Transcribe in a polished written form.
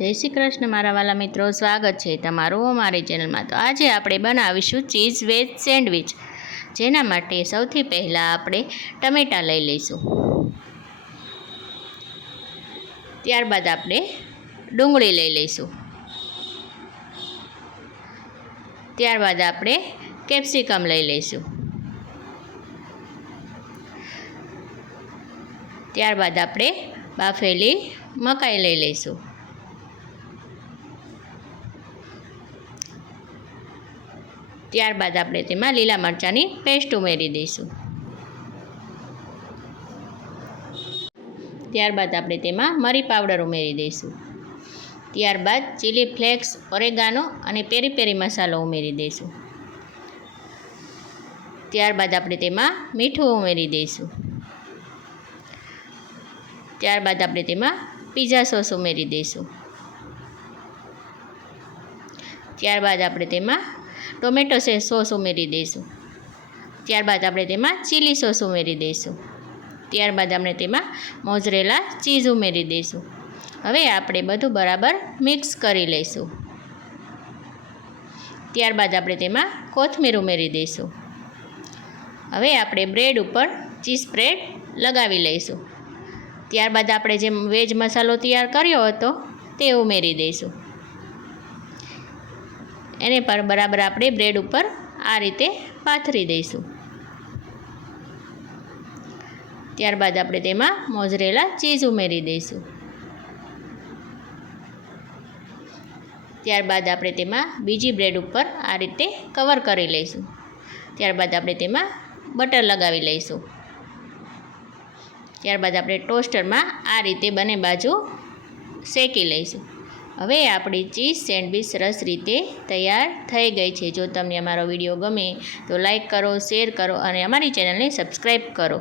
જય શ્રી કૃષ્ણ મારા વાલા મિત્રો, સ્વાગત છે તમારું અમારી ચેનલમાં। તો આજે આપણે બનાવીશું ચીઝ વેજ સેન્ડવિચ। જેના માટે સૌથી પહેલાં આપણે ટમેટાં લઈ લઈશું। ત્યારબાદ આપણે ડુંગળી લઈ લઈશું। ત્યારબાદ આપણે કેપ્સિકમ લઈ લઈશું। ત્યારબાદ આપણે બાફેલી મકાઈ લઈ લઈશું। ત્યારબાદ આપણે તેમાં લીલા મરચાંની પેસ્ટ ઉમેરી દઈશું। ત્યારબાદ આપણે તેમાં મરી પાવડર ઉમેરી દઈશું। ત્યારબાદ ચીલી ફ્લેક્સ, ઓરેગાનો અને પેરી પેરી મસાલો ઉમેરી દઈશું। ત્યારબાદ આપણે તેમાં મીઠું ઉમેરી દઈશું। ત્યારબાદ આપણે તેમાં પીઝા સોસ ઉમેરી દઈશું। ત્યારબાદ આપણે તેમાં ટોમેટો સોસ ઉમેરી દઈશું। ત્યારબાદ આપણે તેમાં ચીલી સોસ ઉમેરી દઈશું। ત્યારબાદ આપણે તેમાં મોઝરેલા ચીઝ ઉમેરી દઈશું। હવે આપણે બધું બરાબર મિક્સ કરી લઈશું। ત્યારબાદ આપણે તેમાં કોથમીર ઉમેરી દઈશું। હવે આપણે બ્રેડ ઉપર ચીઝ સ્પ્રેડ લગાવી લઈશું। ત્યારબાદ આપણે જે વેજ મસાલો તૈયાર કર્યો હતો તે ઉમેરી દઈશું। એને પર બરાબર આપણે બ્રેડ ઉપર આ રીતે પાથરી દઈશું। ત્યારબાદ આપણે તેમાં મોઝરેલા ચીઝ ઉમેરી દઈશું। ત્યારબાદ આપણે તેમાં બીજી બ્રેડ ઉપર આ રીતે કવર કરી લઈશું। ત્યારબાદ આપણે તેમાં બટર લગાવી લઈશું। ત્યારબાદ આપણે ટોસ્ટરમાં આ રીતે બંને બાજુ શેકી લઈશું। હવે આપણી ચીઝ સેન્ડવિચ સરસ રીતે તૈયાર થઈ ગઈ છે। જો તમને અમારો વિડીયો ગમે તો લાઈક કરો, શેર કરો અને અમારી ચેનલને સબસ્ક્રાઈબ કરો।